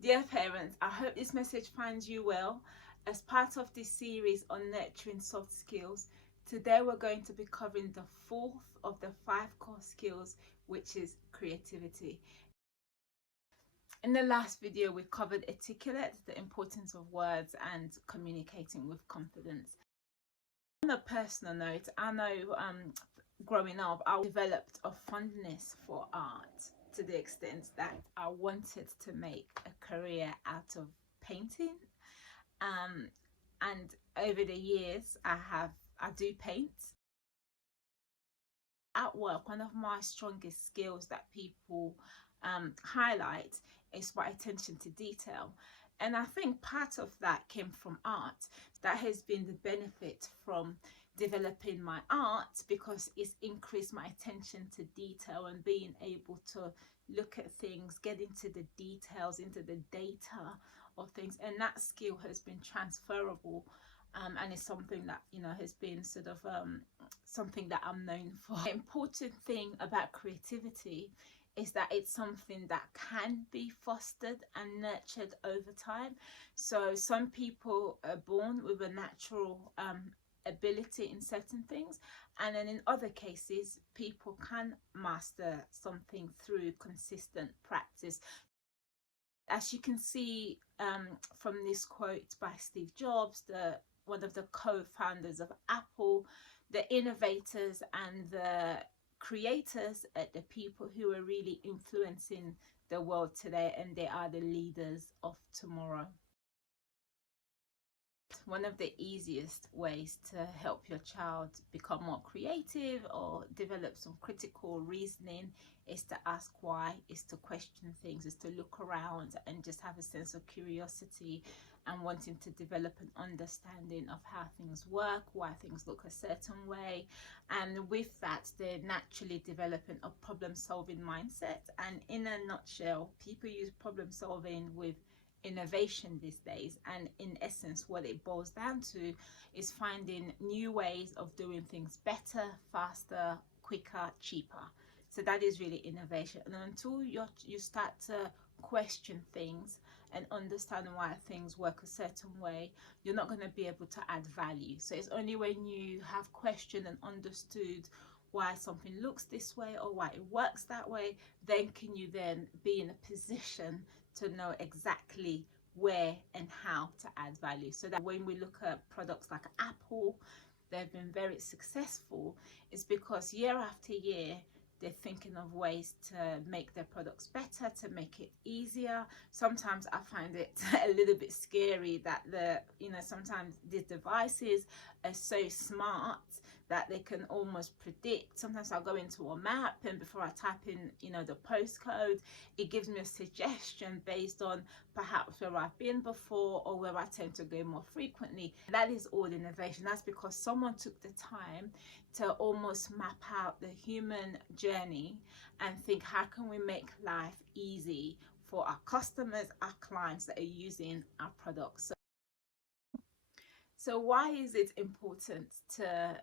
Dear parents, I hope this message finds you well. As part of this series on nurturing soft skills, today we're going to be covering the fourth of the 5 core skills, which is creativity. In the last video, we covered etiquette, the importance of words, and communicating with confidence. On a personal note, I know growing up, I developed a fondness for art to the extent that I wanted to make a career out of painting. And over the years, I do paint. At work, one of my strongest skills that people highlight is my attention to detail. And I think part of that came from art. That has been the benefit from developing my art, because it's increased my attention to detail and being able to look at things, get into the details, into the data of things. And that skill has been transferable, and it's something that has been sort of something that I'm known for. The important thing about creativity is that it's something that can be fostered and nurtured over time. So some people are born with a natural ability in certain things, and then in other cases people can master something through consistent practice. As you can see from this quote by Steve Jobs, one of the co-founders of Apple, the innovators and the creators are the people who are really influencing the world today, and they are the leaders of tomorrow. One of the easiest ways to help your child become more creative or develop some critical reasoning is to ask why, is to question things, is to look around and just have a sense of curiosity and wanting to develop an understanding of how things work, why things look a certain way. And with that, they're naturally developing a problem-solving mindset. And in a nutshell, people use problem solving with innovation these days, and in essence what it boils down to is finding new ways of doing things better, faster, quicker, cheaper. So that is really innovation. And until you start to question things and understand why things work a certain way, you're not going to be able to add value. So it's only when you have questioned and understood why something looks this way or why it works that way, then can you then be in a position to know exactly where and how to add value. So that when we look at products like Apple, they've been very successful, is because year after year they're thinking of ways to make their products better, to make it easier. Sometimes I find it a little bit scary that sometimes these devices are so smart that they can almost predict. Sometimes I'll go into a map, and before I type in the postcode, it gives me a suggestion based on perhaps where I've been before or where I tend to go more frequently. That is all innovation. That's because someone took the time to almost map out the human journey and think, how can we make life easy for our customers, our clients that are using our products. So why is it important to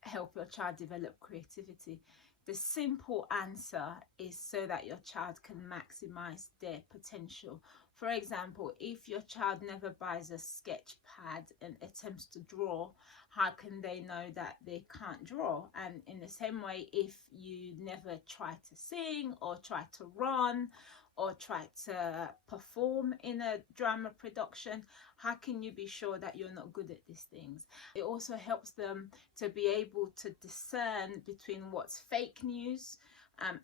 help your child develop creativity? The simple answer is so that your child can maximize their potential. For example, if your child never buys a sketch pad and attempts to draw, how can they know that they can't draw? And in the same way, if you never try to sing or try to run or try to perform in a drama production, how can you be sure that you're not good at these things? It also helps them to be able to discern between what's fake news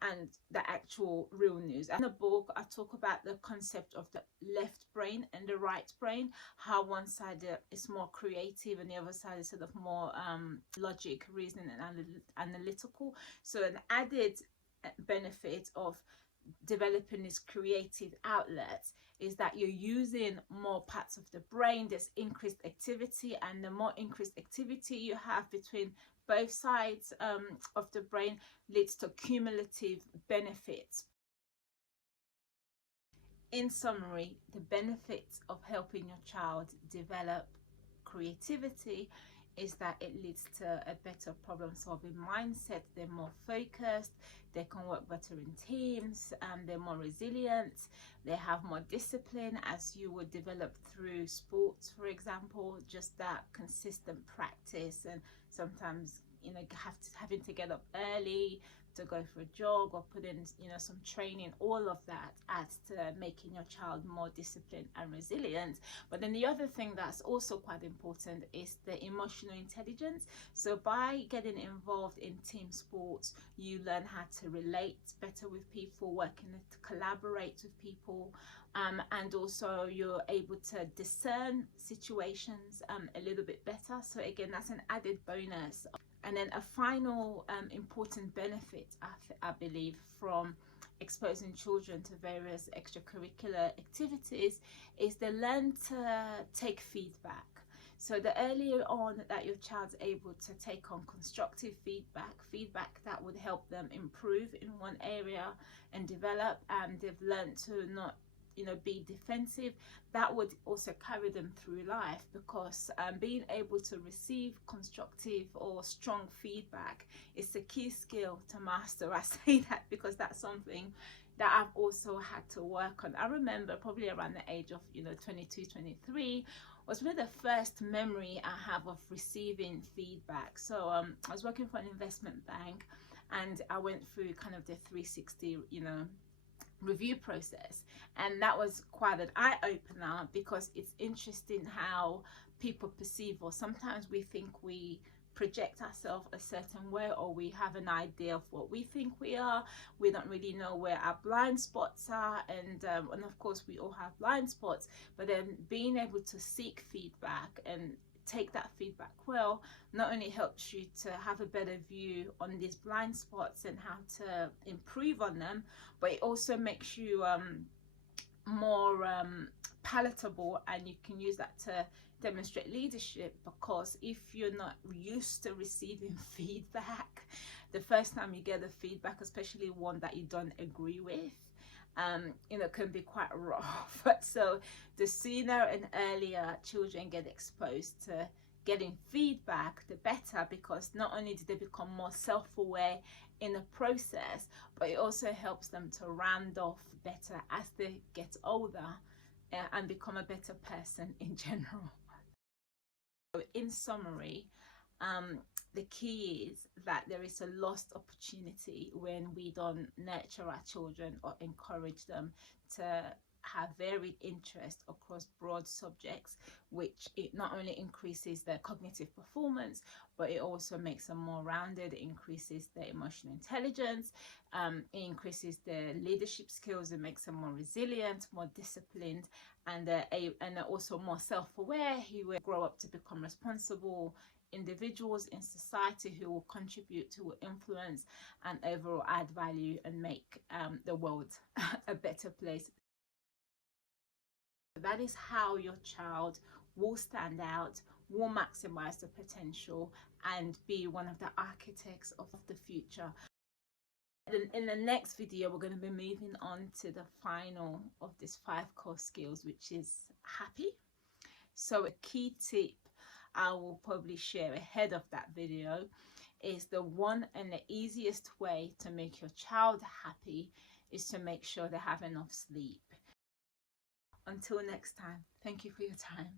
and the actual real news. In the book, I talk about the concept of the left brain and the right brain, how one side is more creative and the other side is sort of more logic, reasoning and analytical. So an added benefit of developing this creative outlet is that you're using more parts of the brain. There's increased activity, and the more increased activity you have between both sides of the brain leads to cumulative benefits. In summary, the benefits of helping your child develop creativity is that it leads to a better problem solving mindset. They're more focused, they can work better in teams, they're more resilient, they have more discipline, as you would develop through sports, for example. Just that consistent practice, and sometimes, you know, having to get up early to go for a jog or put in, you know, some training, all of that adds to making your child more disciplined and resilient. But then the other thing that's also quite important is the emotional intelligence. So by getting involved in team sports, you learn how to relate better with people, working to collaborate with people, and also you're able to discern situations a little bit better. So again, that's an added bonus. And then a final important benefit, I believe, from exposing children to various extracurricular activities is they learn to take feedback. So the earlier on that your child's able to take on constructive feedback that would help them improve in one area and develop, and they've learned to not, you know, be defensive, that would also carry them through life, because being able to receive constructive or strong feedback is a key skill to master. I say that because that's something that I've also had to work on. I remember probably around the age of, you know, 22, 23 was really the first memory I have of receiving feedback. So I was working for an investment bank, and I went through kind of the 360, you know, review process, and that was quite an eye-opener, because it's interesting how people perceive, or sometimes we think we project ourselves a certain way, or we have an idea of what we think we are. We don't really know where our blind spots are, and of course we all have blind spots, but then being able to seek feedback and take that feedback well not only helps you to have a better view on these blind spots and how to improve on them, but it also makes you more palatable, and you can use that to demonstrate leadership. Because if you're not used to receiving feedback, the first time you get a feedback, especially one that you don't agree with, you know, can be quite rough. So the sooner and earlier children get exposed to getting feedback, the better, because not only do they become more self-aware in the process, but it also helps them to round off better as they get older, and become a better person in general. So in summary, the key is that there is a lost opportunity when we don't nurture our children or encourage them to have varied interest across broad subjects, which it not only increases their cognitive performance, but it also makes them more rounded. It increases their emotional intelligence, it increases their leadership skills, it makes them more resilient, more disciplined, and also more self-aware, who will grow up to become responsible individuals in society, who will contribute, who will influence, and overall add value and make the world a better place. That is how your child will stand out, will maximize the potential, and be one of the architects of the future. In the next video, we're going to be moving on to the final of these 5 core skills, which is happy. So a key tip I will probably share ahead of that video is the one and the easiest way to make your child happy is to make sure they have enough sleep. Until next time, thank you for your time.